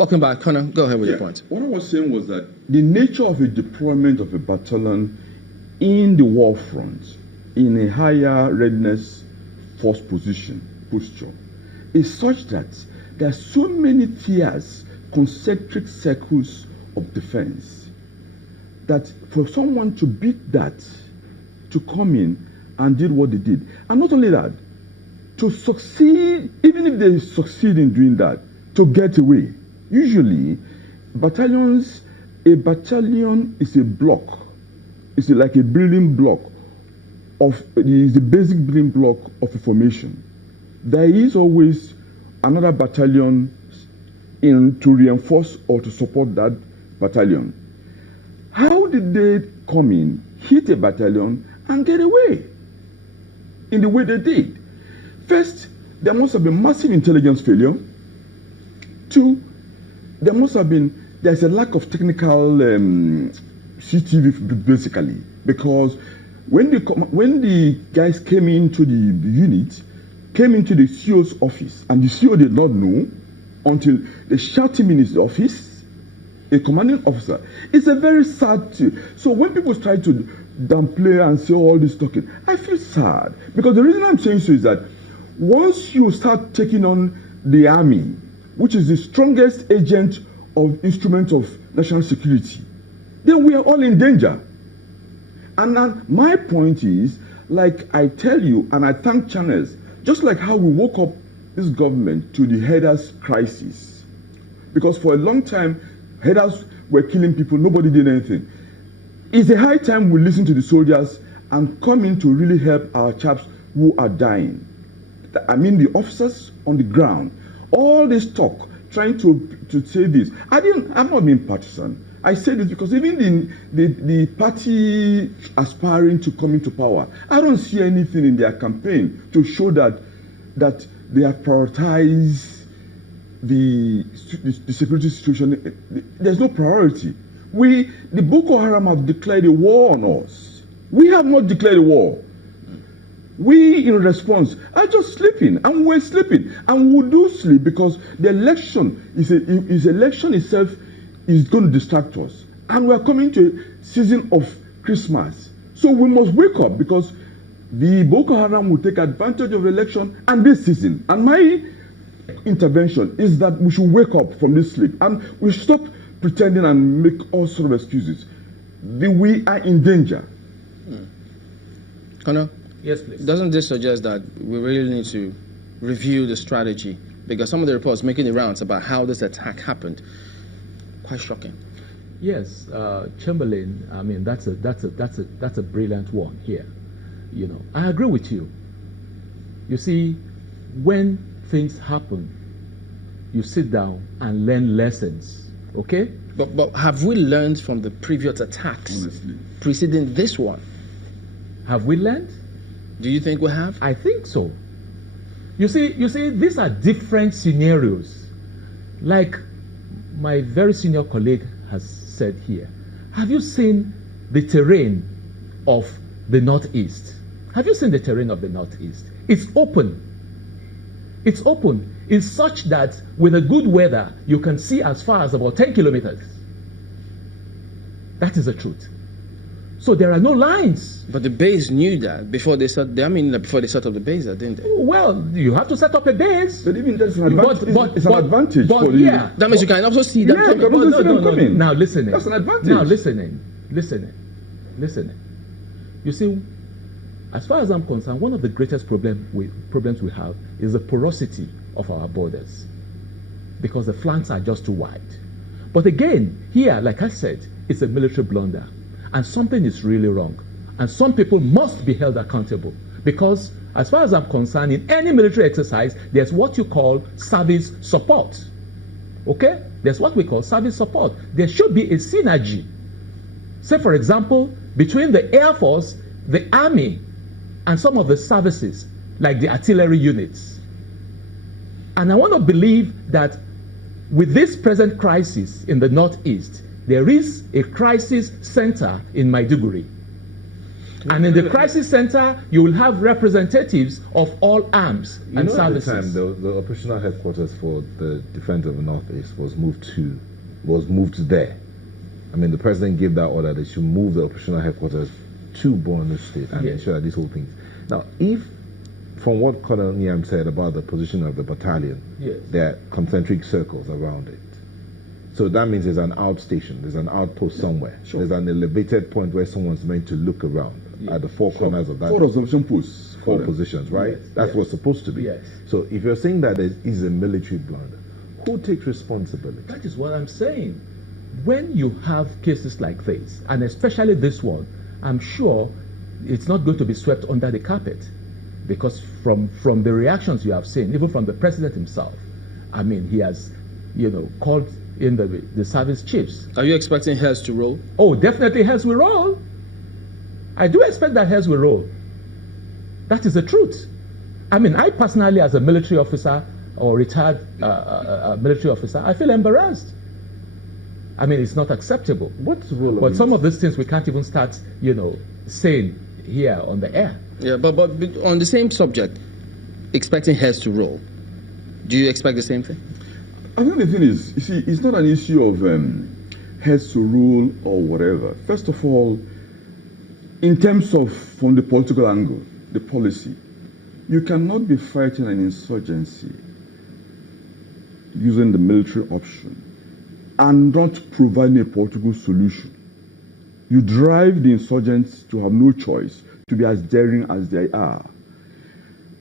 Welcome back, Connor. Go ahead with your point. What I was saying was that the nature of a deployment of a battalion in the war front, in a higher readiness force posture, is such that there are so many tiers, concentric circles of defense, that for someone to beat that, to come in and did what they did, and not only that, to succeed, even if they succeed in doing that, to get away. Usually, a battalion is a block. It's like a building block is the basic building block of a formation. There is always another battalion to reinforce or to support that battalion. How did they come in, hit a battalion, and get away in the way they did? First, there must have been massive intelligence failure. Two, there's a lack of technical CCTV, basically, because when the guys came into the unit, came into the CO's office, and the CO did not know until they shot him in his office, a commanding officer. It's a very sad thing. So when people try to downplay and say all this talking, I feel sad, because the reason I'm saying so is that once you start taking on the army, which is the strongest agent of instrument of national security, then we are all in danger. And then my point is, like I tell you, and I thank channels, just like how we woke up this government to the headers crisis. Because for a long time, headers were killing people, nobody did anything. It's a high time we listen to the soldiers and come in to really help our chaps who are dying. I mean the officers on the ground. All this talk, trying to say this. I'm not being partisan. I say this because even the party aspiring to come into power, I don't see anything in their campaign to show that they have prioritized the security situation. There's no priority. The Boko Haram have declared a war on us. We have not declared a war. We, in response, are just sleeping, and we're sleeping, and we do sleep because the election election itself is going to distract us, and we're coming to a season of Christmas, so we must wake up because the Boko Haram will take advantage of the election and this season. And my intervention is that we should wake up from this sleep, and we should stop pretending and make all sort of excuses. We are in danger. Connor? Yes, please. Doesn't this suggest that we really need to review the strategy? Because some of the reports making the rounds about how this attack happened, quite shocking. Yes, Chamberlain. I mean, that's a brilliant one here. You know, I agree with you. You see, when things happen, you sit down and learn lessons. Okay? But have we learned from the previous attacks preceding this one? Have we learned? Do you think we have? I think so. You see, these are different scenarios. Like my very senior colleague has said here. Have you seen the terrain of the Northeast? Have you seen the terrain of the Northeast? It's open. It's open. It's such that with a good weather, you can see as far as about 10 kilometers. That is the truth. So there are no lines. But the base knew that before they set. Before they set up the base, didn't they? Well, you have to set up a base. But even that's an advantage. It's an advantage for you. Yeah. That means you can also see them coming. You can also see them coming. Now listening. That's an advantage. Now listening. You see, as far as I'm concerned, one of the greatest problems we have is the porosity of our borders, because the flanks are just too wide. But again, here, like I said, it's a military blunder. And something is really wrong. And some people must be held accountable. Because as far as I'm concerned, in any military exercise, there's what you call service support. Okay? There's what we call service support. There should be a synergy. Say, for example, between the Air Force, the Army, and some of the services, like the artillery units. And I want to believe that with this present crisis in the Northeast, there is a crisis center in Maiduguri. And in the crisis center, you will have representatives of all arms and services. At the time, the operational headquarters for the Defense of the Northeast was moved there. I mean, the president gave that order they should move the operational headquarters to Borno State and ensure that these whole things. Now, if, from what Colonel Niam said about the position of the battalion, there are concentric circles around it. So that means there's an outstation, there's an outpost somewhere. Sure. There's an elevated point where someone's meant to look around at the four corners of that. 4 observation posts. Four positions, right? That's what's supposed to be. Yes. So if you're saying that there is a military blunder, who takes responsibility? That is what I'm saying. When you have cases like this, and especially this one, I'm sure it's not going to be swept under the carpet, because from the reactions you have seen, even from the president himself, I mean, he has, called in the service chiefs. Are you expecting heads to roll? Oh, definitely heads will roll. I do expect that heads will roll. That is the truth. I mean, I personally, as a military officer or retired military officer, I feel embarrassed. I mean, it's not acceptable. What's the role of But some of these things we can't even start, saying here on the air. Yeah, but on the same subject, expecting heads to roll, do you expect the same thing? I think the thing is, you see, it's not an issue of heads to rule or whatever. First of all, in terms of, from the political angle, the policy, you cannot be fighting an insurgency using the military option and not providing a political solution. You drive the insurgents to have no choice, to be as daring as they are.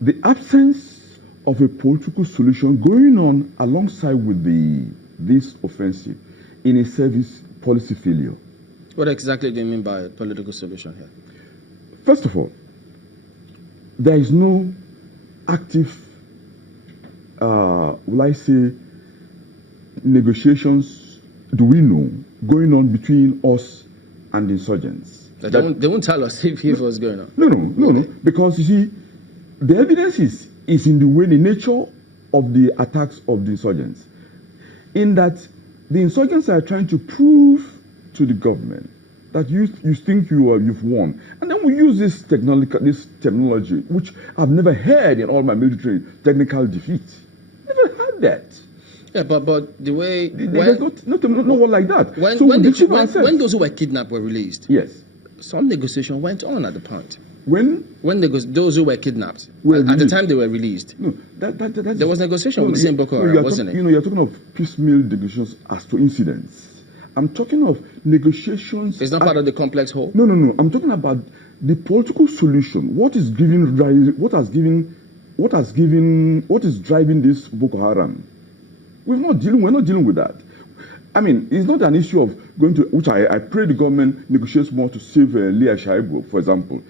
The absence of a political solution going on alongside with this offensive in a service policy failure. What exactly do you mean by political solution here? First of all, there is no active, will I say, negotiations, do we know, going on between us and the insurgents. They won't tell us if what's going on. No. Because you see, the evidence is in the way, the nature of the attacks of the insurgents. In that the insurgents are trying to prove to the government that you think you've won. And then we use this terminology, which I've never heard in all my military technical defeats. Never heard that. Yeah, but the way... There's no one like that. When those who were kidnapped were released, yes, some negotiation went on at the point. When those who were kidnapped, at the time they were released, no, there was negotiation with the same Boko Haram, wasn't it? You're talking of piecemeal negotiations as to incidents. I'm talking of negotiations. It's not part of the complex whole? No. I'm talking about the political solution. What is driving this Boko Haram? We're not dealing with that. I mean, it's not an issue of going to, which I pray the government negotiates more to save Leah Shaibu, for example.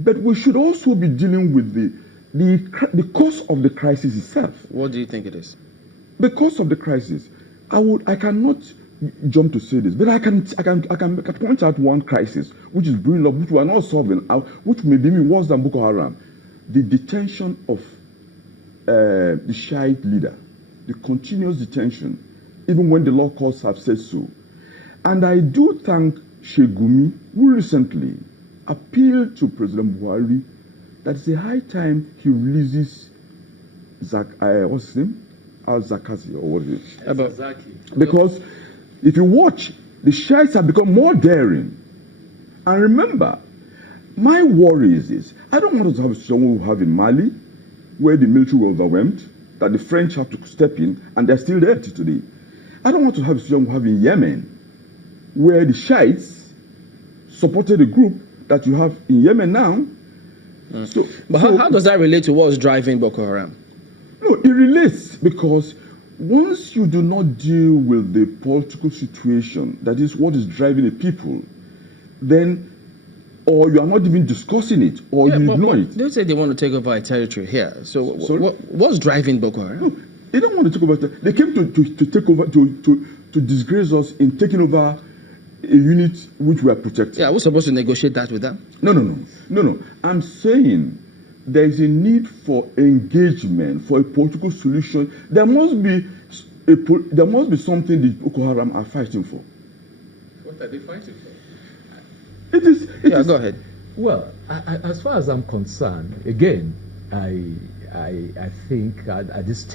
But we should also be dealing with the cause of the crisis itself. What do you think it is? The cause of the crisis, I cannot jump to say this, but I can point out one crisis which is brewing up, which we are not solving, which may be worse than Boko Haram. The detention of the Shiite leader, the continuous detention, even when the law courts have said so. And I do thank Sheikh Gumi, who recently appealed to President Buhari that it's a high time he releases what's his name? Al-Zakazi, or what is it? Because if you watch, the Shiites have become more daring. And remember, my worry is this. I don't want us to have someone we have in Mali, where the military were overwhelmed, that the French have to step in, and they're still there today. I don't want to have someone we have in Yemen, where the Shiites supported a group that you have in Yemen now. But how does that relate to what's driving Boko Haram? No, it relates because once you do not deal with the political situation, that is what is driving the people, then, or you are not even discussing it, or you ignore it. They say they want to take over a territory here. So what's driving Boko Haram? No, they don't want to take over. They came to take over, to disgrace us in taking over a unit which we are protecting. Yeah, we're supposed to negotiate that with them. No. I'm saying there is a need for engagement, for a political solution. There must be something the Boko Haram are fighting for. What are they fighting for? It is. Go ahead. Well, as far as I'm concerned, again, I think at this stage,